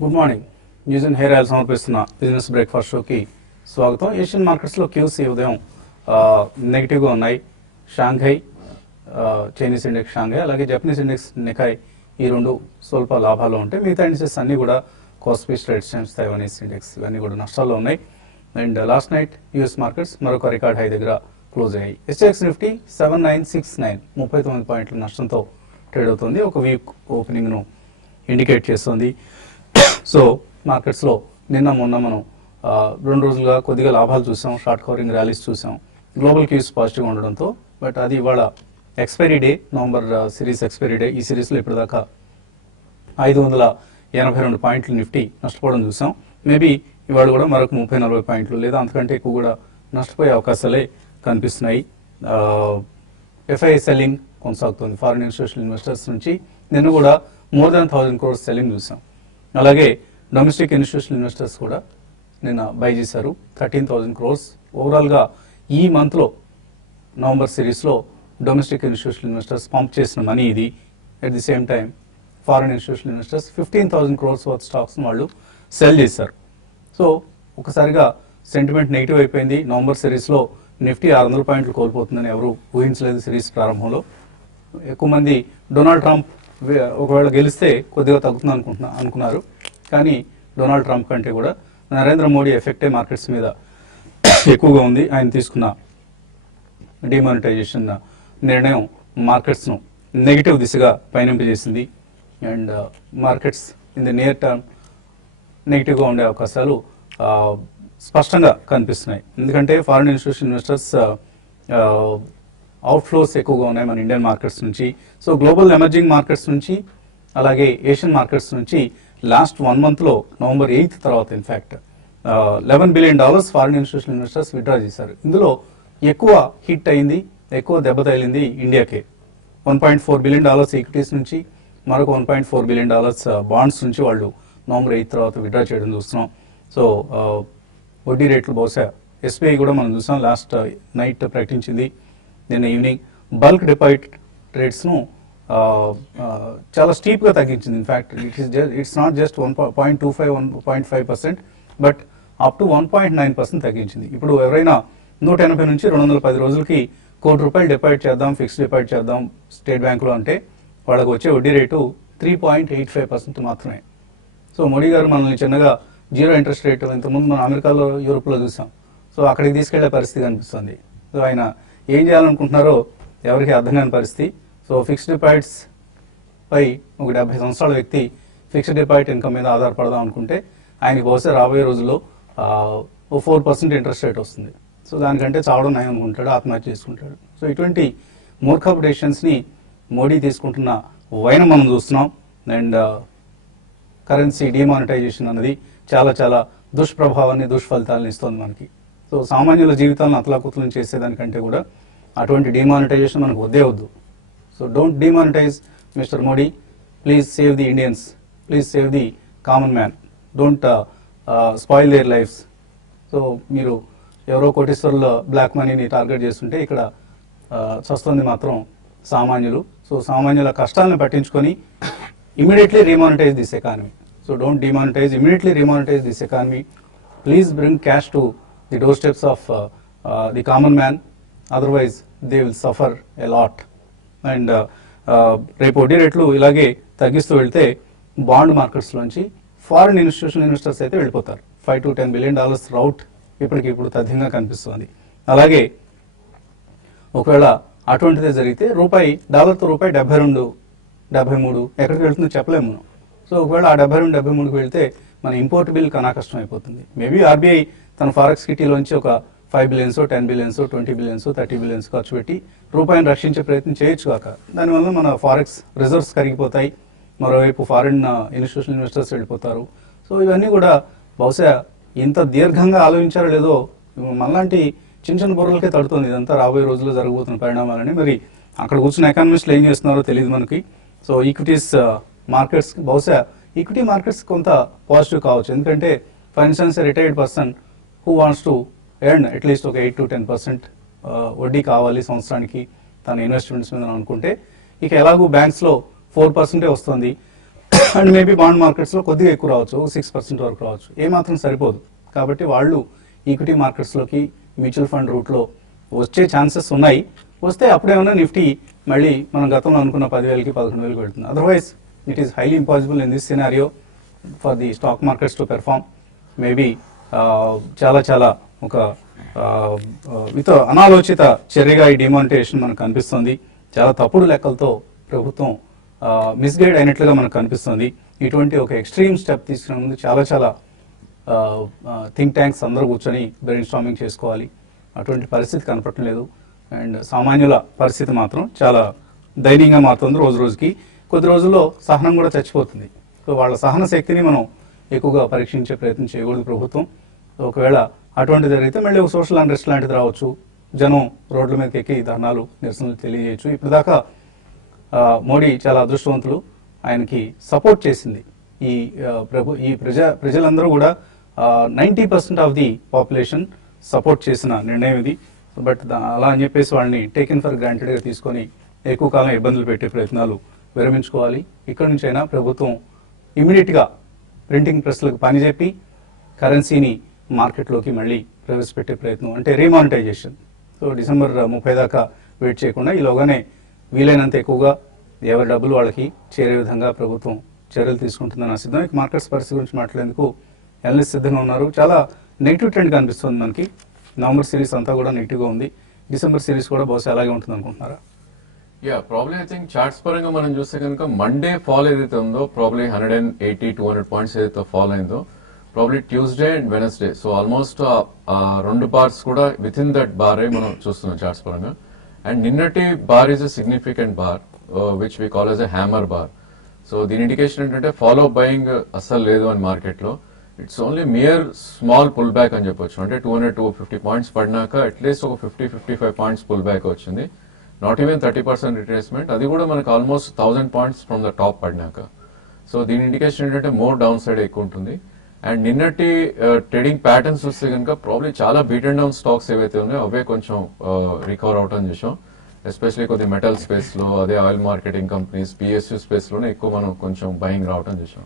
Good morning. News and hair oil సమర్పిస్తున్న business breakfast షోకి స్వాగతం. ఏషియన్ మార్కెట్స్లో క్యూస్ ఈ ఉదయం నెగిటివ్గా ఉన్నాయి. షాంఘై చైనీస్ ఇండెక్స్ షాంఘై, అలాగే జపనీస్ ఇండెక్స్ నికాయ్ ఈ రెండు స్వల్ప లాభాల్లో ఉంటాయి. మిగతా ఇండెక్సెస్ అన్నీ కూడా KOSPI, Strides times, Taiwanese index ఇవన్నీ కూడా నష్టాల్లో ఉన్నాయి. And last night US markets మరొక రికార్డ్ హై దగ్గర క్లోజ్ అయ్యాయి. ఎస్ఎక్స్ నిఫ్టీ 7969 39 పాయింట్ల నష్టంతో ట్రేడ్ అవుతుంది. ఒక వీక్ ఓపెనింగ్ను ఇండికేట్ చేస్తుంది. సో మార్కెట్స్లో నిన్న మొన్న మనం 2 రోజులుగా కొద్దిగా లాభాలు చూసాం, షార్ట్ కవరింగ్ ర్యాలీస్ చూసాం, గ్లోబల్ క్యూస్ పాజిటివ్గా ఉండడంతో. బట్ అది ఇవాళ expiry day, November series expiry day. ఈ సిరీస్లో ఇప్పటిదాకా 582 పాయింట్లు నిఫ్టీ నష్టపోవడం చూసాం. మేబీ ఇవాళ కూడా మరొక 30-40 పాయింట్లు లేదా అంతకంటే ఎక్కువ కూడా నష్టపోయే అవకాశాలే కనిపిస్తున్నాయి. ఎఫ్ఐఐ సెల్లింగ్ కొనసాగుతుంది ఫారిన్ ఇన్స్టిట్యూషనల్ ఇన్వెస్టర్స్ నుంచి. నిన్న కూడా మోర్ దాన్ 1000 crores సెల్లింగ్ చూసాం. అలాగే డొమెస్టిక్ ఇన్స్టిట్యూషనల్ ఇన్వెస్టర్స్ కూడా నిన్న బై చేశారు 13,000 crores. ఓవరాల్గా ఈ మంత్లో నవంబర్ సిరీస్లో డొమెస్టిక్ ఇన్స్టిట్యూషనల్ ఇన్వెస్టర్స్ పంప్ చేసిన మనీ ఇది. At the same time foreign institutional investors 15,000 crores worth స్టాక్స్ని వాళ్ళు సెల్ చేశారు. సో ఒకసారిగా సెంటిమెంట్ నెగిటివ్ అయిపోయింది. నవంబర్ సిరీస్లో నిఫ్టీ 600 పాయింట్లు కోల్పోతుందని ఎవరు ఊహించలేదు సిరీస్ ప్రారంభంలో. ఎక్కువ మంది డొనాల్డ్ ట్రంప్ ఒకవేళ గెలిస్తే కొద్దిగా తగ్గుతుంది అనుకున్నారు. కానీ డొనాల్డ్ ట్రంప్ కంటే కూడా నరేంద్ర మోడీ ఎఫెక్టే మార్కెట్స్ మీద ఎక్కువగా ఉంది. ఆయన తీసుకున్న డిమానిటైజేషన్ నిర్ణయం మార్కెట్స్ను నెగిటివ్ దిశగా పయనింపజేసింది. And markets in the near term నెగిటివ్గా ఉండే అవకాశాలు స్పష్టంగా కనిపిస్తున్నాయి. ఎందుకంటే ఫారిన్ ఇన్స్టిట్యూషన్ ఇన్వెస్టర్స్ అవుట్ఫ్లోస్ ఎక్కువగా ఉన్నాయి మన ఇండియన్ మార్కెట్స్ నుంచి. సో గ్లోబల్ ఎమర్జింగ్ మార్కెట్స్ నుంచి అలాగే ఏషియన్ మార్కెట్స్ నుంచి లాస్ట్ 1 monthలో నవంబర్ 8th తర్వాత in fact $11 billion foreign institutional investors withdraw చేశారు. ఇందులో ఎక్కువ హిట్ అయింది, ఎక్కువ దెబ్బ తగిలింది ఇండియాకే. $1.4 billion ఈక్విటీస్ నుంచి, మరొక $1.4 billion బాండ్స్ నుంచి వాళ్ళు నవంబర్ 8th తర్వాత విత్డ్రా చేయడం చూస్తున్నాం. సో వడ్డీ రేట్లు బహుశా ఎస్బీఐ కూడా మనం చూసాం లాస్ట్ నైట్ ప్రకటించింది. నిన్న ఈవినింగ్ బల్క్ డిపాజిట్ రేట్స్ను చాలా స్టీప్గా తగ్గించింది. In fact it's not just 1.25-1.5%, but up to 1.9% తగ్గించింది. ఇప్పుడు ఎవరైనా 180 నుంచి 210 రోజులకి ₹1 కోటి డిపాజిట్ చేద్దాం, ఫిక్స్డ్ డిపాజిట్ చేద్దాం స్టేట్ బ్యాంకులో అంటే వాళ్ళకు వచ్చే వడ్డీ రేటు 3.85% మాత్రమే. సో మోడీ గారు మనల్ని చిన్నగా జీరో ఇంట్రెస్ట్ రేటు ఇంతకుముందు మనం అమెరికాలో, యూరోప్లో చూసాం. సో అక్కడికి తీసుకెళ్లే పరిస్థితి కనిపిస్తుంది. సో ఆయన ఏం చేయాలనుకుంటున్నారో ఎవరికి అర్థం కాని పరిస్థితి. సో ఫిక్స్డ్ డిపాజిట్స్ పై ఒక 70 సంవత్సరాల వ్యక్తి ఫిక్స్డ్ డిపాజిట్ ఇన్కమ్ మీద ఆధారపడదాం అనుకుంటే ఆయనకి బహుశా రాబోయే రోజుల్లో 4% ఇంట్రెస్ట్ రేట్ వస్తుంది. సో దానికంటే చావడం నయం అనుకుంటాడు, ఆత్మహత్య చేసుకుంటాడు. సో ఇటువంటి మూర్ఖపు డెసిషన్స్ని మోడీ తీసుకుంటున్న వైనం మనం చూస్తున్నాం. అండ్ కరెన్సీ డిమానిటైజేషన్ అన్నది చాలా చాలా దుష్ప్రభావాన్ని, దుష్ఫలితాలను ఇస్తుంది మనకి. సో సామాన్యుల జీవితాలను అతలాకుతలం చేసేదానికంటే కూడా అటువంటి డిమానిటైజేషన్ మనకు వద్దే వద్దు. So don't demonetise mister Modi. Please save the Indians, please save the common man, don't spoil there lifes. So మీరు ఎవరో కోటీశ్వరుల బ్లాక్ మనీని టార్గెట్ చేస్తుంటే ఇక్కడ చస్తుంది మాత్రం సామాన్యులు. సో సామాన్యుల కష్టాలను పట్టించుకొని immediately remonetize this economy. So don't demonetize, immediately remonetize this economy. Please bring cash to the doorsteps of the common man. Otherwise they will suffer a lot. And రేపు వడ్డీ రేట్లు ఇలాగే తగ్గిస్తూ వెళ్తే బాండ్ మార్కెట్స్ లోంచి ఫారిన్ ఇన్స్టిట్యూషనల్ ఇన్వెస్టర్స్ అయితే వెళ్ళిపోతారు. $5 to $10 billion రౌట్ ఇప్పటికిప్పుడు తథ్యంగా కనిపిస్తుంది. అలాగే ఒకవేళ అటువంటిదే జరిగితే డాలర్తో రూపాయి 72-73 ఎక్కడికి వెళ్తుందో చెప్పలేము మనం. సో ఒకవేళ ఆ 72-73కి వెళ్తే మన ఇంపోర్ట్ బిల్ కన్నా కష్టం అయిపోతుంది. మేబీ ఆర్బీఐ తన ఫారెక్స్ కిటీలోంచి ఒక $5 billion, $10 billion, $20 billion, $30 billion ఖర్చు పెట్టి రూపాయిని రక్షించే ప్రయత్నం చేయొచ్చు కాక దానివల్ల మన ఫారెక్స్ రిజర్వ్స్ కరిగిపోతాయి. మరోవైపు ఫారిన్ ఇన్స్టిట్యూషనల్ ఇన్వెస్టర్స్ వెళ్ళిపోతారు. సో ఇవన్నీ కూడా బహుశా ఇంత దీర్ఘంగా ఆలోచించారో లేదో మనలాంటి చిన్న చిన్న బుర్రలకే తడుతుంది ఇదంతా రాబోయే రోజుల్లో జరగబోతున్న పరిణామాలని. మరి అక్కడ కూర్చున్న ఎకానమిస్టులు ఏం చేస్తున్నారో తెలియదు మనకి. సో ఈక్విటీస్ మార్కెట్స్ బహుశా ఈక్విటీ మార్కెట్స్ కొంత పాజిటివ్ కావచ్చు. ఎందుకంటే for instance retired person who wants to earn at least ఒక 8 to 10% వడ్డీ కావాలి సంవత్సరానికి తన ఇన్వెస్ట్మెంట్స్ మీద అనుకుంటే ఇక ఎలాగూ బ్యాంక్స్లో 4% వస్తుంది. అండ్ మేబీ బాండ్ మార్కెట్స్లో కొద్దిగా ఎక్కువ రావచ్చు, 6% వరకు రావచ్చు, ఏమాత్రం సరిపోదు. కాబట్టి వాళ్ళు ఈక్విటీ మార్కెట్స్లోకి మ్యూచువల్ ఫండ్ రూట్లో వచ్చే ఛాన్సెస్ ఉన్నాయి. వస్తే అప్పుడేమన్నా నిఫ్టీ మళ్ళీ మనం గతంలో అనుకున్న 10,000కి 11,000కి వెళ్తుంది. Otherwise it is highly impossible in this scenario for the stock markets to perform. Maybe చాలా చాలా ఒక అనాలోచిత చర్యగా ఈ డిమానిటైజేషన్ మనకు కనిపిస్తుంది. చాలా తప్పుడు లెక్కలతో ప్రభుత్వం మిస్గైడ్ అయినట్లుగా మనకు కనిపిస్తుంది. ఇటువంటి ఒక ఎక్స్ట్రీమ్ స్టెప్ తీసుకునే ముందు చాలా చాలా థింక్ ట్యాంక్స్ అందరూ కూర్చొని బ్రెయిన్ స్టార్మింగ్ చేసుకోవాలి. అటువంటి పరిస్థితి కనపడటం లేదు. అండ్ సామాన్యుల పరిస్థితి మాత్రం చాలా దయనీయంగా మారుతుంది రోజు రోజుకి. కొద్ది రోజుల్లో సహనం కూడా చచ్చిపోతుంది. సో వాళ్ళ సహన శక్తిని మనం ఎక్కువగా పరీక్షించే ప్రయత్నం చేయకూడదు ప్రభుత్వం. ఒకవేళ అటువంటిది జరిగితే మళ్ళీ ఒక సోషల్ అన్రెస్ట్ లాంటిది రావచ్చు, జనం రోడ్ల మీదకి ఎక్కి ధర్నాలు నిరసనలు తెలియజేయచ్చు. ఇప్పటిదాకా మోడీ చాలా అదృష్టవంతులు, ఆయనకి సపోర్ట్ చేసింది ఈ ప్రజలందరూ కూడా 90% ఆఫ్ ది పాపులేషన్ సపోర్ట్ చేసిన నిర్ణయం ఇది. బట్ అలా అని చెప్పేసి వాళ్ళని టేకెన్ ఫర్ గ్రాంటెడ్గా తీసుకొని ఎక్కువ కాలం ఇబ్బందులు పెట్టే ప్రయత్నాలు విరమించుకోవాలి. ఇక్కడి నుంచి అయినా ప్రభుత్వం ఇమీడియట్గా ప్రింటింగ్ ప్రెస్లకు పని చెప్పి కరెన్సీని మార్కెట్లోకి మళ్ళీ ప్రవేశపెట్టే ప్రయత్నం, అంటే రీమానిటైజేషన్. సో డిసెంబర్ 30 దాకా వెయిట్ చేయకుండా ఈలోగానే వీలైనంత ఎక్కువగా ఎవరి డబ్బులు వాళ్ళకి చేరే విధంగా ప్రభుత్వం చర్యలు తీసుకుంటుందని ఆశిద్దాం. ఇక మార్కెట్స్ పరిస్థితి గురించి మాట్లాడేందుకు ఎనలిస్ట్ సిద్ధంగా ఉన్నారు. చాలా నెగిటివ్ ట్రెండ్ కనిపిస్తుంది మనకి. నవంబర్ సిరీస్ అంతా కూడా నెగిటివ్గా ఉంది. డిసెంబర్ సిరీస్ కూడా బహుశా అలాగే ఉంటుంది అనుకుంటున్నారా? ప్రాబ్లీ ఐ థింక్ చార్ట్స్ పరంగా మనం చూస్తే కనుక మండే ఫాల్ ఏదైతే ఉందో ప్రాబ్లీ 180-200 పాయింట్స్ ఏదైతే ఫాల్ అయిందో probably Tuesday and Wednesday, so almost 2 bars కూడా విత్ ఇన్ దట్ బారే మనం చూస్తున్నాం చార్ట్స్ పరంగా. అండ్ నిన్నటి bar is a significant bar which we call as a hammer bar. So దీని ఇండికేషన్ ఏంటంటే ఫాలో బయింగ్ అస్సలు లేదు అని మార్కెట్లో. It's only mere small pull back అని చెప్పొచ్చు. అంటే 200-250 పాయింట్స్ పడినాక అట్లీస్ట్ ఒక 50-55 పాయింట్స్ పుల్ బ్యాక్ వచ్చింది. నాట్ ఈవెన్ 30% రిట్రేస్మెంట్, అది కూడా మనకు almost 1000 points from the top పడినాక. సో దీని ఇండికేషన్ ఏంటంటే మోర్ డౌన్ సైడ్ ఎక్కువ ఉంటుంది. అండ్ నిన్నటి ట్రేడింగ్ ప్యాటర్న్స్ చూస్తే కనుక ప్రాబ్లీ చాలా బీట్ అండ్ డౌన్ స్టాక్స్ ఏవైతే ఉన్నాయో అవే కొంచెం రికవర్ అవటం చూసాం. ఎస్పెషలీ కొద్ది మెటల్ స్పేస్ లో, అదే oil marketing companies, PSU space లోనే ఎక్కువ మనం కొంచెం బయింగ్ రావటం చూసాం.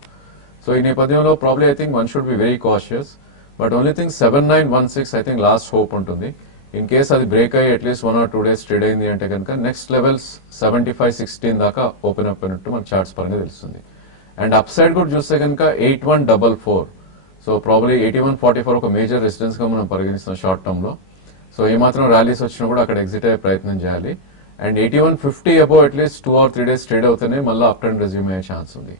సో ఈ నేపథ్యంలో probably I think one should be very cautious. But only thing 7916 I think last hope ఉంటుంది. ఇన్ కేస్ అది బ్రేక్ అయ్యి అట్లీస్ట్ 1 or 2 days ట్రేడ్ అయింది అంటే కనుక నెక్స్ట్ లెవెల్స్ 75-16 దాకా ఓపెన్ అప్ అయినట్టు మన చార్ట్స్ పరంగా తెలుస్తుంది. అండ్ అప్ సైడ్ కూడా చూస్తే కనుక 8144, సో ప్రాబ్లీ 8144 ఒక మేజర్ రెసిడెన్స్ గా మనం పరిగణిస్తాం షార్ట్ టర్మ్ లో. సో ఏమాత్రం ర్యాలీస్ వచ్చినా కూడా అక్కడ ఎగ్జిట్ అయ్యే ప్రయత్నం చేయాలి. అండ్ 8150 అబౌవ్ అట్లీస్ట్ 2 or 3 days ట్రేడ్ అవుతేనే మళ్ళీ అప్ ట్రెండ్ రెజ్యూమ్ అయ్యే ఛాన్స్ ఉంది.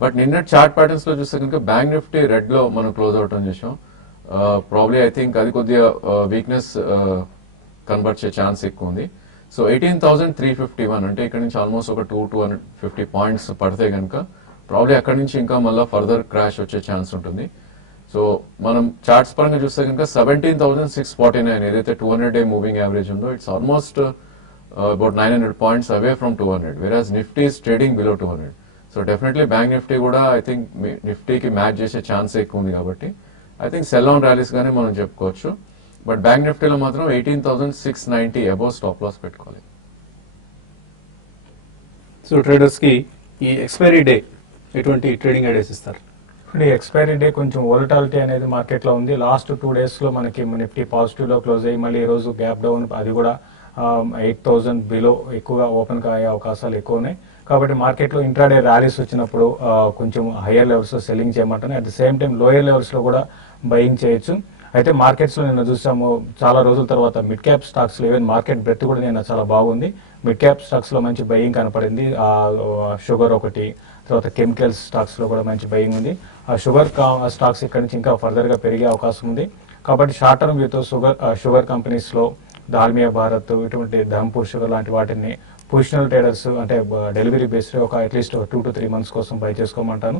బట్ నిన్న చార్ట్ ప్యాటర్న్స్ లో చూస్తే కనుక బ్యాంక్ నిఫ్టీ రెడ్ లో మనం క్లోజ్ అవటం చేసాం. ప్రాబ్లీ ఐ థింక్ అది కొద్దిగా వీక్నెస్ కన్వర్ట్ చే ఛాన్స్ ఎక్కువ ఉంది. సో 18,351 అంటే ఇక్కడ నుంచి ఆల్మోస్ట్ ఒక 250 పాయింట్స్ పడితే కనుక ప్రాబ్లీ అక్కడ నుంచి ఇంకా మళ్ళీ ఫర్దర్ క్రాష్ వచ్చే ఛాన్స్ ఉంటుంది. సో మనం చార్ట్స్ పరంగా చూస్తే కనుక 17,649 ఏదైతే 200-day మూవింగ్ యావరేజ్ ఉందో it's almost about 900 points away from 200, whereas Nifty is trading below 200. So definitely bank Nifty కూడా ఐ థింక్ నిఫ్టీకి మ్యాచ్ చేసే ఛాన్స్ ఎక్కువ ఉంది కాబట్టి I think sell on rallies గానే మనం చెప్పుకోవచ్చు. బట్ బ్యాంక్ నిఫ్టీలో మాత్రం 18,690 అబౌవ్ స్టాప్ లాస్ పెట్టుకోవాలి. సో ట్రేడర్స్ కి ఈ ఎక్స్పైరీ డే ఎటువంటి ట్రేడింగ్ ఐడియాస్ ఇస్తారు? ఇప్పుడు ఈ ఎక్స్పైరీ డే కొంచెం వోలటాలిటీ అనేది మార్కెట్లో ఉంది. లాస్ట్ 2 days లో మనకి నిఫ్టీ పాజిటివ్ లో క్లోజ్ అయ్యి మళ్ళీ ఈ రోజు గ్యాప్ డౌన్, అది కూడా 8,000 బిలో ఎక్కువగా ఓపెన్ అయ్యే అవకాశాలు ఎక్కువ ఉన్నాయి. కాబట్టి మార్కెట్లో ఇంట్రాడే ర్యాలీస్ వచ్చినప్పుడు కొంచెం హయ్యర్ లెవెల్స్ లో సెల్లింగ్ చేయమంటాను. At the same time lower levels లో కూడా బయింగ్ చేయొచ్చు. అయితే మార్కెట్స్ లో నిన్న చూసాము చాలా రోజుల తర్వాత మిడ్ క్యాప్ స్టాక్స్ లో ఈవెన్ మార్కెట్ బ్రెత్ కూడా నిన్న చాలా బాగుంది. మిడ్ క్యాప్ స్టాక్స్ లో మంచి బయింగ్ కనపడింది. షుగర్ ఒకటి, తర్వాత కెమికల్స్ స్టాక్స్ లో కూడా మంచి బయింగ్ ఉంది. ఆ షుగర్ స్టాక్స్ ఇక్కడ నుంచి ఇంకా ఫర్దర్ గా పెరిగే అవకాశం ఉంది. కాబట్టి షార్ట్ టర్మ్ వ్యూతో షుగర్ కంపెనీస్ లో దాల్మియా భారత్, ఇటువంటి ధంపూర్ షుగర్ లాంటి వాటిని పొజిషనల్ ట్రేడర్స్ అంటే డెలివరీ బేస్డ్ ఒక అట్లీస్ట్ 2 to 3 months కోసం బై చేసుకోమంటాను.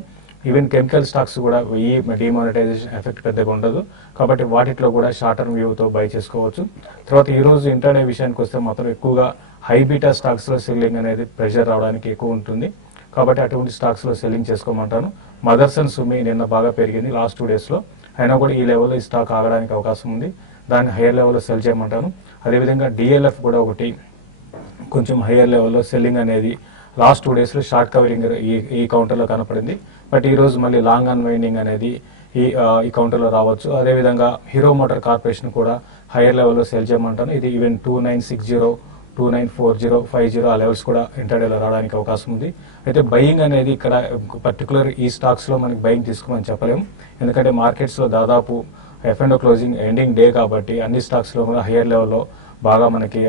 ఈవెన్ కెమికల్ స్టాక్స్ కూడా ఈ డిమానిటైజేషన్ ఎఫెక్ట్ పెద్దగా ఉండదు కాబట్టి వాటిలో కూడా షార్ట్ టర్మ్ వ్యూతో బై చేసుకోవచ్చు. తర్వాత ఈ రోజు ఇంటర్డే విషయానికి వస్తే మాత్రం ఎక్కువగా హై బీటా స్టాక్స్ లో సెల్లింగ్ అనేది ప్రెషర్ రావడానికి ఎక్కువ ఉంటుంది. కాబట్టి అటువంటి స్టాక్స్ లో సెల్లింగ్ చేసుకోమంటాను. మదర్స్ అండ్ సుమి నిన్న బాగా పెరిగింది లాస్ట్ 2 days లో, అయినా కూడా ఈ లెవెల్లో ఈ స్టాక్ ఆగడానికి అవకాశం ఉంది. దాన్ని హైయర్ లెవెల్లో సెల్ చేయమంటాను. అదేవిధంగా డిఎల్ఎఫ్ కూడా ఒకటి కొంచెం హైయర్ లెవెల్లో సెల్లింగ్ అనేది లాస్ట్ 2 డేస్లో షార్ట్ కవరింగ్ ఈ కౌంటర్లో కనపడింది. బట్ ఈ రోజు మళ్ళీ లాంగ్ అన్వైండింగ్ అనేది ఈ కౌంటర్లో రావచ్చు. అదేవిధంగా హీరో మోటార్ కార్పొరేషన్ కూడా హైయర్ లెవెల్లో సెల్ చేయమంటాను. ఇది ఈవెన్ 2960, 2940, 50 ఆ లెవెల్స్ కూడా ఇంటర్డేలో రావడానికి అవకాశం ఉంది. అయితే బయింగ్ అనేది ఇక్కడ పర్టికులర్ ఈ స్టాక్స్లో మనకి బయింగ్ తీసుకోమని చెప్పలేము, ఎందుకంటే మార్కెట్స్లో దాదాపు F&O క్లోజింగ్ ఎండింగ్ డే కాబట్టి అన్ని స్టాక్స్లో కూడా హైయర్ లెవెల్లో బాగా మనకి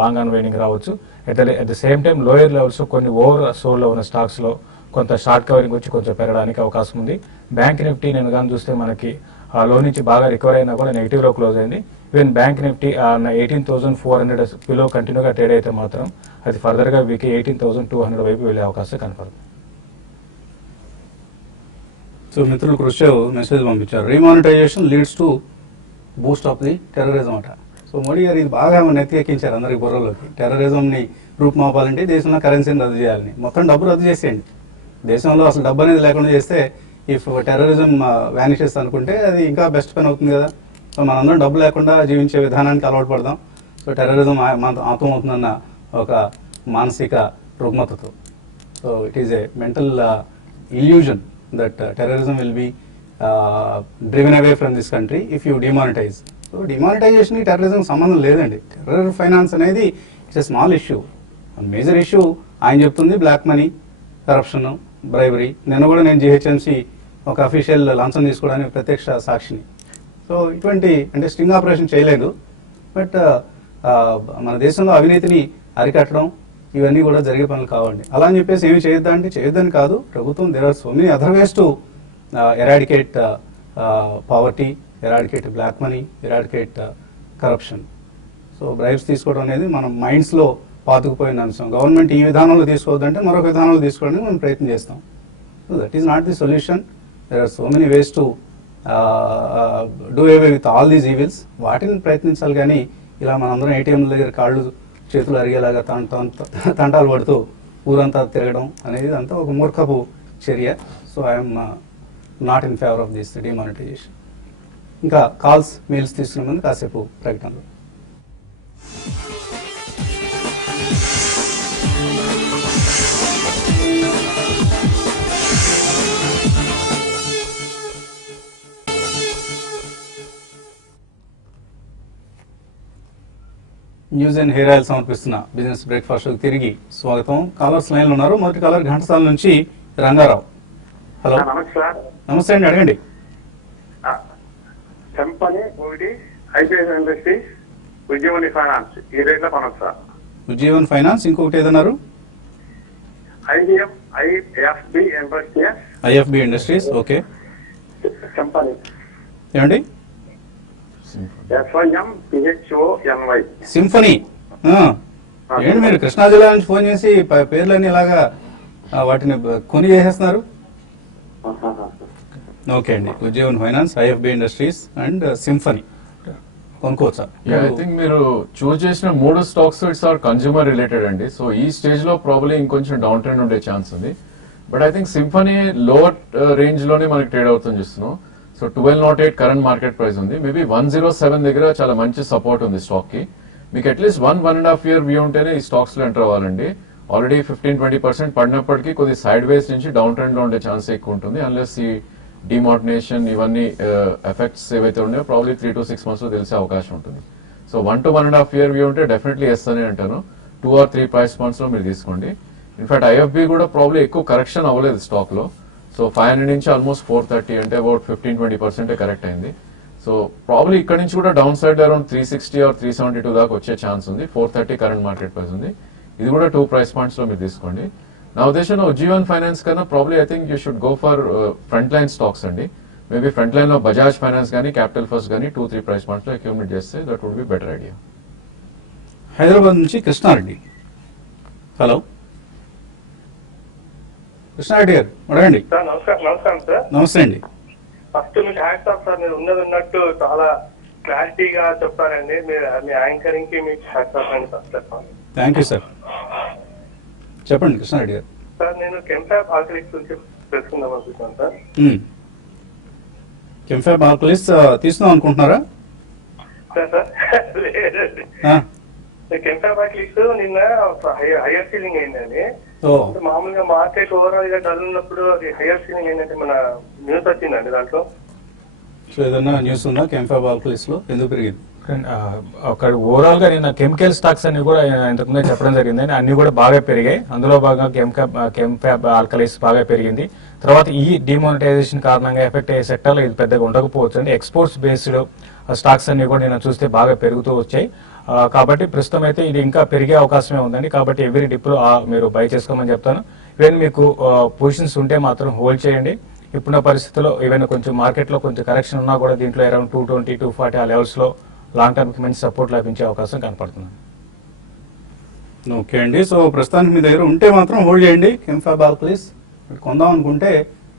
లాంగ్ అన్వైండింగ్ రావచ్చు. At the same time lower levels కొన్ని ఓవర్ సోల్లో ఉన్న స్టాక్స్లో కొంత షార్ట్ కవరింగ్ వచ్చి కొంచెం పెరగడానికి అవకాశం ఉంది. బ్యాంక్ నిఫ్టీ నేను కానీ చూస్తే మనకి లో నుంచి బాగా రికవర్ అయినా కూడా నెగిటివ్లో క్లోజ్ అయింది. ఈవెన్ బ్యాంక్ నిఫ్టీ 18,400 బిలో కంటిన్యూగా ట్రేడ్ అయితే మాత్రం అది ఫర్దర్గా వీక్ 18,200 వైపు వెళ్ళే అవకాశం కనపడుతుంది. సో మిత్రులు కృషి మెసేజ్ పంపించారు, remonetisation leads to boost of the terrorism అట. సో మోడీ గారు ఇది బాగా నెత్తికెక్కించారు అందరికి బుర్రలోకి. టెర్రరిజంని రూపుమాపాలంటే దేశంలో కరెన్సీని రద్దు చేయాలని, మొత్తం డబ్బు రద్దు చేసేయండి. దేశంలో అసలు డబ్బు అనేది లేకుండా చేస్తే ఇఫ్ టెర్రరిజం వ్యానిషెస్ అనుకుంటే అది ఇంకా బెస్ట్ పని అవుతుంది కదా. సో మనందరం డబ్బు లేకుండా జీవించే విధానానికి అలవాటు పడదాం. సో టెర్రరిజం అంతమవుతుందన్న ఒక మానసిక రుగ్మతతో. So it is a mental illusion that terrorism will be driven away from this country if you demonetise. So డిమానిటైజేషన్కి టెర్రరిజం సంబంధం లేదండి. టెర్రర్ ఫైనాన్స్ అనేది it's a small issue. Major issue ఆయన చెప్తుంది బ్లాక్ మనీ, కరప్షన్, బ్రైబరీ. నిన్న కూడా నేను GHMC ఒక అఫీషియల్ లంచం తీసుకోవడానికి ప్రత్యక్ష సాక్షిని. సో ఇటువంటి అంటే స్టింగ్ ఆపరేషన్ చేయలేదు, బట్ మన దేశంలో అవినీతిని అరికట్టడం ఇవన్నీ కూడా జరిగే పనులు కావండి. అలా అని చెప్పేసి ఏమి చేయొద్దా అంటే చేయొద్దని కాదు. ప్రభుత్వం there are so many other ways to eradicate poverty, eradicate black money, eradicate corruption. So bribes తీసుకోవడం అనేది మన మైండ్స్లో పాతుకుపోయిన అంశం. గవర్నమెంట్ ఈ విధానంలో తీసుకోవద్దంటే మరొక విధానంలో తీసుకోవడానికి మనం ప్రయత్నం చేస్తాం. So that is not the solution. There are so many ways to do away with all these evils. వాటిని ప్రయత్నించాలి కానీ ఇలా మనందరం ATMల దగ్గర కాళ్ళు చేతులు అరిగేలాగా తంటాలు పడుతూ ఊరంతా తిరగడం అనేది అంతా ఒక మూర్ఖపు చర్య. So I'm not in favour of this demonetization. ఇంకా కాల్స్, మెయిల్స్ తీసుకునే ముందు కాసేపు ప్రకటనలు. న్యూస్ అండ్ హెయిర్ ఆయిల్ సమర్పిస్తున్న బిజినెస్ బ్రేక్ఫాస్ట్ తిరిగి స్వాగతం. కాలర్స్ లైన్లో ఉన్నారు. మొదటి కాలర్ ఘంటసాల నుంచి రంగారావు. హలో, నమస్తే అండి, అడగండి. కంపెనీ ఒకటి ఐపీఎస్ ఇండస్ట్రీస్, ఉజ్జీవని ఫైనాన్స్ ఈ రేట్లో కొనొచ్చు సార్. ఉజ్జీవన్ ఫైనాన్స్, ఇంకొకటి ఏదన్నారు? IFB industries. ఓకే, కంపెనీ ఏమండి? SYMPHONY. సింఫనీ. ఏంటి మీరు కృష్ణా జిల్లా నుంచి ఫోన్ చేసి పేర్లన్నీ ఇలాగా వాటిని కొని చేసేస్తున్నారు? ఓకే అండి, Ujjivan finance, IFB industries and Symphony కొనుక్కోవచ్చా? ఐ థింక్ మీరు చూస్ చేసిన 3 stocks it's are consumer related అండి. సో ఈ స్టేజ్ లో ప్రాబ్లీ ఇంకొంచెం డౌన్ ట్రెండ్ ఉండే ఛాన్స్ ఉంది. But I think Symphony lower range లోనే మనకి ట్రేడ్ అవుతుంది చూస్తున్నాం. సో 1208 కరెంట్ మార్కెట్ ప్రైస్ ఉంది. మేబీ 107 దగ్గర చాలా మంచి సపోర్ట్ ఉంది స్టాక్ కి. మీకు అట్లీస్ట్ 1.5 ఇయర్ వ్యూ ఉంటేనే ఈ స్టాక్స్ లో ఎంటర్ అవ్వాలండి. ఆల్రెడీ 15-20% పడినప్పటికీ కొద్ది సైడ్ వేస్ నుంచి డౌన్ ట్రెండ్ లో ఉండే ఛాన్స్ ఎక్కువ ఉంటుంది. అన్లెస్ ఈ డిమార్టినేషన్ ఇవన్నీ ఎఫెక్ట్స్ ఏవైతే ఉన్నాయో ప్రాబ్లీ 3 to 6 months లో తెలిసే అవకాశం ఉంటుంది. సో 1 to 1.5 ఇయర్ వ్యూ ఉంటే డెఫినెట్లీ ఎస్ అని అంటాను. 2 or 3 ప్రైస్ పాయింట్స్ లో మీరు తీసుకోండి. ఇన్ఫాక్ట్ ఐఎఫ్బి కూడా ప్రాబ్లీ ఎక్కువ కరెక్షన్ అవ్వలేదు స్టాక్ లో. సో 500 నుంచి ఆల్మోస్ట్ 430 అంటే అబౌట్ 15-20% కరెక్ట్ అయింది. సో ప్రాబ్లీ ఇక్కడ నుంచి కూడా డౌన్ సైడ్ అరౌండ్ 360 or 372 దాకా వచ్చే ఛాన్స్ ఉంది. 430 కరెంట్ మార్కెట్ ప్రైస్ ఉంది. ఇది కూడా 2 ప్రైస్ పాయింట్స్ లో మీరు తీసుకోండి. నా ఉద్దేశంలో ఉజ్జీవన్ ఫైనాన్స్ కన్నా probably I think you should go for front line stocks అండి. మేబీ ఫ్రంట్ లైన్ లో బజాజ్ ఫైనాన్స్ కానీ క్యాపిటల్ ఫస్ట్ కానీ 2-3 ప్రైస్ పాయింట్స్ లో అక్యూమిలేట్ చేస్తే that would be better idea. Hyderabad నుంచి కృష్ణారెడ్డి. హలో కృష్ణారెడ్డి గారు, అడగండి. సార్ నమస్కారం సార్. నమస్తే అండి. ఫస్ట్ మీకు హ్యాట్స్ ఆఫ్ సార్. మీరు ఉన్నట్టు చాలా క్లారిటీగా చెప్పారండి. మీరు మీ యాంకరింగ్ కి మీకు హ్యాట్స్ ఆఫ్ అండి ఫస్ట్ చెప్పాలి. Thank you sir. చెప్పండి కృష్ణారెడ్డి గారు. సార్ నేను కెంఫాబ్ ఆర్కిలిక్స్ గురించి తెలుసుకుందాం అనుకుంటున్నాను సార్. కెంఫాబ్ ఆర్కిలిక్స్ తీసుకుందాం అనుకుంటున్నారా? లేదండి, కెంఫాబ్ ఆర్కిలిక్స్ నిన్న హైయర్ సీలింగ్ అయిందండి. ఓ మామూలుగా మార్కెట్ ఓవరాల్ గా డల్ ఉన్నప్పుడు అది హైయర్ సీలింగ్ ఏంటంటే మన న్యూస్ వచ్చిందండి దాంట్లో. సో ఏదన్నా న్యూస్ ఉందా కెంఫాబ్ ఆల్కలీస్ లో ఎందుకు పెరిగింది? అక్కడ ఓవరాల్ గా నిన్న కెమికల్ స్టాక్స్ అన్ని కూడా ఇంతకుముందే చెప్పడం జరిగింది, అన్ని కూడా బాగా పెరిగాయి. అందులో భాగంగా కెంఫాబ్ ఆల్కలీస్ బాగా పెరిగింది. తర్వాత ఈ డిమానిటైజేషన్ కారణంగా ఎఫెక్ట్ అయ్యే సెక్టర్లో ఇది పెద్దగా ఉండకపోవచ్చు అండి. ఎక్స్పోర్ట్స్ బేస్డ్ స్టాక్స్ అన్ని కూడా నేను చూస్తే బాగా పెరుగుతూ వచ్చాయి. కాబట్టి ప్రస్తుతం అయితే ఇది ఇంకా పెరిగే అవకాశమే ఉందండి. కాబట్టి ఎవ్రీ డిప్లో మీరు బై చేసుకోమని చెప్తాను. ఈవెన్ మీకు పొజిషన్స్ ఉంటే మాత్రం హోల్డ్ చేయండి. ఇప్పుడున్న పరిస్థితుల్లో ఈవెన్ కొంచెం మార్కెట్లో కొంచెం కరెక్షన్ ఉన్నా కూడా దీంట్లో అరౌండ్ 220, 240 ఆ లెవెల్స్లో లాంగ్ టర్మ్కి మంచి సపోర్ట్ లభించే అవకాశం కనపడుతుంది. ఓకే అండి. సో ప్రస్తుతానికి మీ దగ్గర ఉంటే మాత్రం హోల్డ్ చేయండి కెంఫాబ్ ఆల్కలీస్. కొందాం అనుకుంటే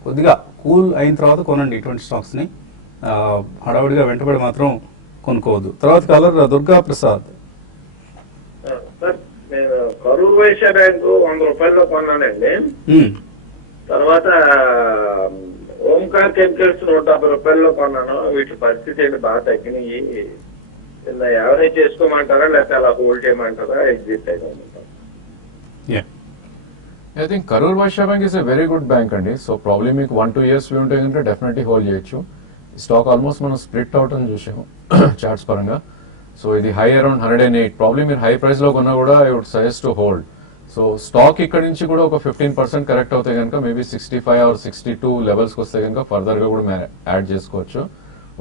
కొద్దిగా కూల్ అయిన తర్వాత కొనండి ఇటువంటి స్టాక్స్ని. హడావుడిగా వెంటబడి మాత్రం కొనుక్కోవద్దు. తర్వాత కాలర్ దుర్గా ప్రసాద్. సార్ నేను కరూర్ వైశ్య బ్యాంకు 100 రూపాయల్లో కొన్నానండి. తర్వాత ఓంకార్ కెమికల్స్ 150 రూపాయల్లో కొన్నాను. వీటి పరిస్థితి ఏంటి, బాగా తగ్గినాయి. ఎవరైనా చేసుకోమంటారా లేకపోతే అలా హోల్డ్ చేయమంటారా? ఎగ్జిట్ అయిపోమంటారా? I think Karur Vysya bank is a very good bank అండి. సో ప్రాబ్లమ్ మీకు 1-2 years వ్యూ ఉంటే కనుక డెఫినెట్లీ హోల్డ్ చేయొచ్చు. స్టాక్ ఆల్మోస్ట్ మనం స్ప్లిట్ అవుట్ అని చూసాము చార్ట్స్ పరంగా. సో ఇది హై అరౌండ్ 108. ప్రాబ్లమ్ మీరు హై ప్రైస్ లో కొన్నా కూడా I would suggest to hold. So stock ఇక్కడ నుంచి కూడా ఒక 15% కరెక్ట్ అవుతాయి కనుక మేబీ 65 or 62 లెవెల్స్కి వస్తే కనుక ఫర్దర్ గా కూడా యాడ్ చేసుకోవచ్చు.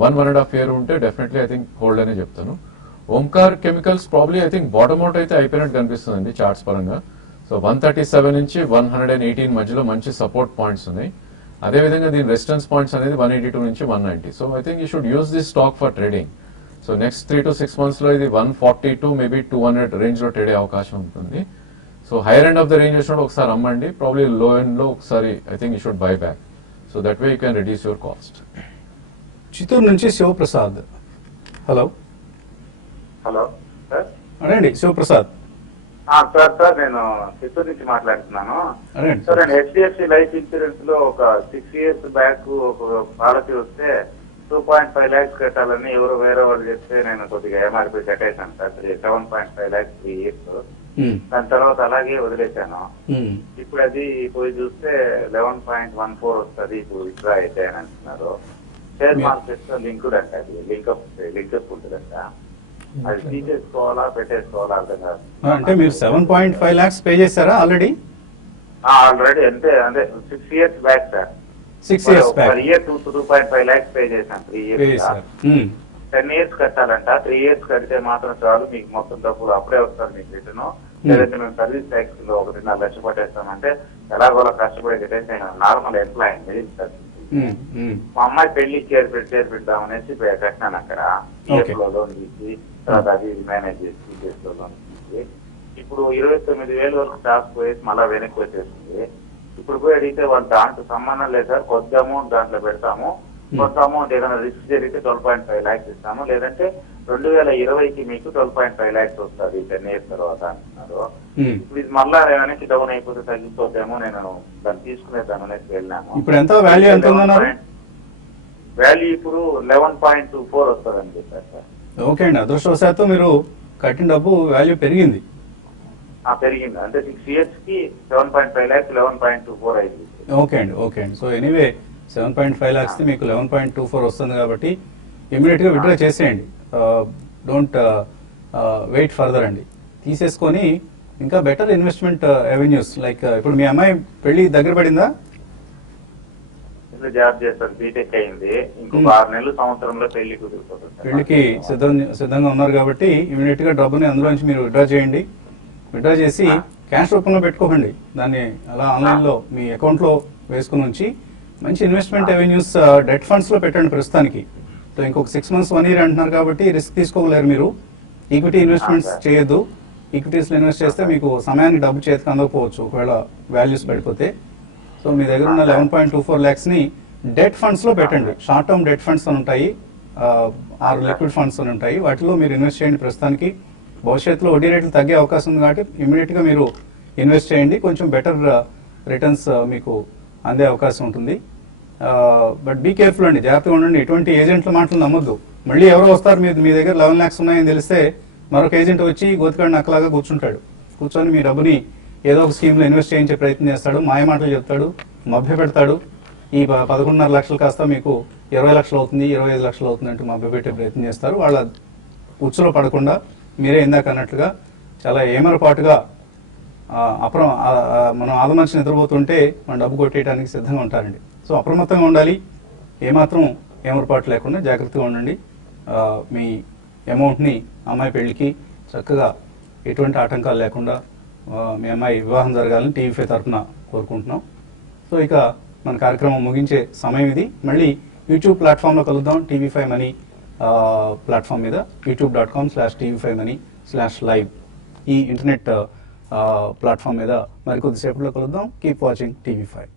1.5 year ఉంటే డెఫినెట్లీ ఐ థింక్ హోల్డ్ అనే చెప్తాను. Omkar chemicals probably I think bottom out అయితే అయిపోయినట్టు కనిపిస్తుంది చార్ట్స్ పరంగా. సో 137 నుంచి 118 మధ్యలో మంచి సపోర్ట్ పాయింట్స్ ఉన్నాయి. అదేవిధంగా దీని రెసిస్టెన్స్ పాయింట్స్ అనేది 182 నుంచి 190. So I think you should use this stock for trading. So next 3 to 6 months లో ఇది 142 మేబీ 200 రేంజ్ లో ట్రేడ్ అయ్యే అవకాశం ఉంటుంది. So higher end of the range వచ్చినప్పుడు ఒకసారి అమ్మండి. ప్రాబ్లీ లో ఎండ్ లో ఒకసారి I think you should buy back. So that way you can reduce your cost. Chittoor నుంచి శివప్రసాద్. Hello hello sir. అడండి శివప్రసాద్. సార్ నేను చిత్తూరు నుంచి మాట్లాడుతున్నాను. అడండి సార్ నేను HDFC లైఫ్ ఇన్సూరెన్స్ లో ఒక 6 years బ్యాక్ ఒక పాలసీ వస్తే 2.5 lakhs కట్టాలని ఎవరు వేరే వాళ్ళు చెప్తే నేను కొద్దిగా MRP కట్టేశాను సార్. 7.5 lakhs 3 years. దాని తర్వాత అలాగే వదిలేశాను. ఇప్పుడు అది పోయి చూస్తే 11.14 వస్తుంది. ఇప్పుడు విత్డ్రా అయితే అని అంటున్నారు. షేర్ మార్కెట్ లో లింక్డ్ అంట, అది లింకప్ ఉంటుందంట. అది తీసేసుకోవాలా పెట్టేసుకోవాలా అర్థం కాదు. అంటే మీరు 7.5 lakhs పే చేశారా ఆల్రెడీ? ఆల్రెడీ అంటే 6 years back sir. 6 years back. Per year 2.5 lakhs pay చేశాను. 3 years. 10 years కట్టాలంట. 3 years కడితే మాత్రం చాలు, మీకు మొత్తం డబ్బులు అప్పుడే వస్తారు మీకు రిటర్న్. లేదంటే మేము సర్వీస్ ట్యాక్స్ లో 1.5 లక్ష పట్టేస్తామంటే ఎలాగోలా కష్టపడి కట్టేసి నేను నార్మల్ ఎంప్లాయీ అండి. మా అమ్మాయి పెళ్లి చేర్పిద్దామనేసి కట్టినాను అక్కడ. లో లోన్ తీసి తర్వాత అది మేనేజ్ చేసి లోన్ తీసి ఇప్పుడు 29,000 వరకు స్టాక్ పోయేసి మళ్ళీ వెనక్కి వచ్చేసింది. ఇప్పుడు పోయి అడిగితే వాళ్ళు దాంట్లో సంబంధం లేదు సార్, కొద్ది అమౌంట్ దాంట్లో పెడతాము, కొంత అమౌంట్ ఏదైనా రిస్క్ జరిగితే 12.5 lakhs ఇస్తాము, లేదంటే 2020కి మీకు 12.5 lakhs వస్తుంది 10 years తర్వాత అంటున్నారు. ఇప్పుడు ఇది మళ్ళా వెనక్కి డౌన్ అయిపోతే తగ్గిపోతేమో నేను దాన్ని తీసుకునేద్దాం అనేసి వెళ్ళాము. ఇప్పుడు ఎంత వాల్యూ ఎంత ఉందన్నారు? వాల్యూ ఇప్పుడు 11.24 వస్తుందని చెప్పారు సార్. ఓకే అండి, అదృష్టవశాత్తు మీరు కట్టిన డబ్బు వాల్యూ పెరిగింది. పెరిగింది అంటే 6 years కి 7.5 lakhs 11.24 అయింది. ఓకే అండి. సో ఎనీవే 7.5 lakhs మీకు 11.24 వస్తుంది కాబట్టి ఇమీడియట్ గా విత్డ్రా చేసేయండి. డోంట్ వెయిట్ ఫర్దర్ అండి. తీసేసుకొని ఇంకా బెటర్ ఇన్వెస్ట్మెంట్ అవెన్యూస్ లైక్ ఇప్పుడు మీ అమ్మాయి పెళ్లి దగ్గర పడిందా? జాబ్ చేస్తారు, బీటెక్ అయింది. ఇంకొక 6 నెలలు సంవత్సరంలో పెళ్లి కుదిరిపోతుంది. పెళ్లికి సిద్ధంగా ఉన్నారు కాబట్టి ఇమీడియట్ గా డబ్బుని అందులో నుంచి మీరు విత్డ్రా చేయండి. విత్డ్రా చేసి క్యాష్ రూపంలో పెట్టుకోకండి. దాన్ని అలా ఆన్లైన్ లో మీ అకౌంట్ లో వేసుకుని ఉంచి మంచి ఇన్వెస్ట్మెంట్ అవెన్యూస్ డెట్ ఫండ్స్ లో పెట్టండి ప్రస్తుతానికి. సో ఇంకొక 6 months 1 year అంటున్నారు కాబట్టి రిస్క్ తీసుకోలేరు మీరు. ఈక్విటీ ఇన్వెస్ట్మెంట్స్ చేయొద్దు. ఈక్విటీస్ లో ఇన్వెస్ట్ చేస్తే మీకు సమయానికి డబ్బు చేతికి అందకపోవచ్చు ఒకవేళ వాల్యూస్ పడిపోతే. సో మీ దగ్గర ఉన్న 11.24 lakhs ని డెట్ ఫండ్స్ లో పెట్టండి. షార్ట్ టర్మ్ డెట్ ఫండ్స్ అని ఉంటాయి, 6 లిక్విడ్ ఫండ్స్ అని ఉంటాయి. వాటిలో మీరు ఇన్వెస్ట్ చేయండి. ప్రస్తుతానికి భవిష్యత్తులో వడ్డీ రేట్లు తగ్గే అవకాశం ఉంది కాబట్టి ఇమీడియట్ గా మీరు ఇన్వెస్ట్ చేయండి. కొంచెం బెటర్ రిటర్న్స్ మీకు అందే అవకాశం ఉంటుంది. బట్ బీ కేర్ఫుల్ అండి, జాగ్రత్తగా ఉండండి. ఎటువంటి ఏజెంట్ల మాటలు నమ్మొద్దు. మళ్ళీ ఎవరో వస్తారు మీ దగ్గర 11 lakhs ఉన్నాయని తెలిస్తే మరొక ఏజెంట్ వచ్చి గోతికాడు నక్కలాగా కూర్చుంటాడు. కూర్చొని మీ డబ్బుని ఏదో ఒక స్కీమ్లో ఇన్వెస్ట్ చేయించే ప్రయత్నం చేస్తాడు, మాయమాటలు చెప్తాడు, మభ్య పెడతాడు. ఈ 11.5 లక్షలు కాస్త మీకు 20 లక్షలు అవుతుంది, 25 లక్షలు అవుతుంది అంటూ మభ్య పెట్టే ప్రయత్నం చేస్తారు. వాళ్ళ ఉచ్చులో పడకుండా మీరే ఇందాక అన్నట్లుగా చాలా ఏమరపాటుగా మనం ఆదమర్చి నిద్రపోతుంటే మన డబ్బు కొట్టేయడానికి సిద్ధంగా ఉంటారండి. సో అప్రమత్తంగా ఉండాలి, ఏమాత్రం ఏమరపాటు లేకుండా జాగ్రత్తగా ఉండండి. మీ అమౌంట్ని అమ్మాయి పెళ్లికి చక్కగా ఎటువంటి ఆటంకాలు లేకుండా మీ అమ్మాయి వివాహం జరగాలని టీవీ5 తరఫున కోరుకుంటున్నాం. సో ఇక మన కార్యక్రమం ముగించే సమయం ఇది. మళ్ళీ యూట్యూబ్ ప్లాట్ఫామ్లో కలుద్దాం. టీవీ5 మనీ ప్లాట్ఫామ్ మీద youtube.com/tv5money/live ఈ ఇంటర్నెట్ ప్లాట్ఫామ్ మీద మరికొద్దిసేపట్లో కలుద్దాం. Keep watching TV5.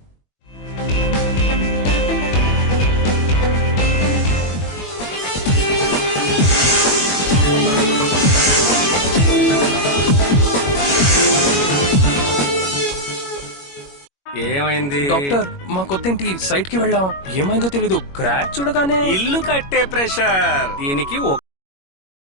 ఏమైంది డాక్టర్ మా కొత్తింటి సైట్ కి వెళ్ళాం, ఏమైందో తెలీదు. క్రాక్ చూడగానే ఇల్లు కట్టే ప్రెషర్ దీనికి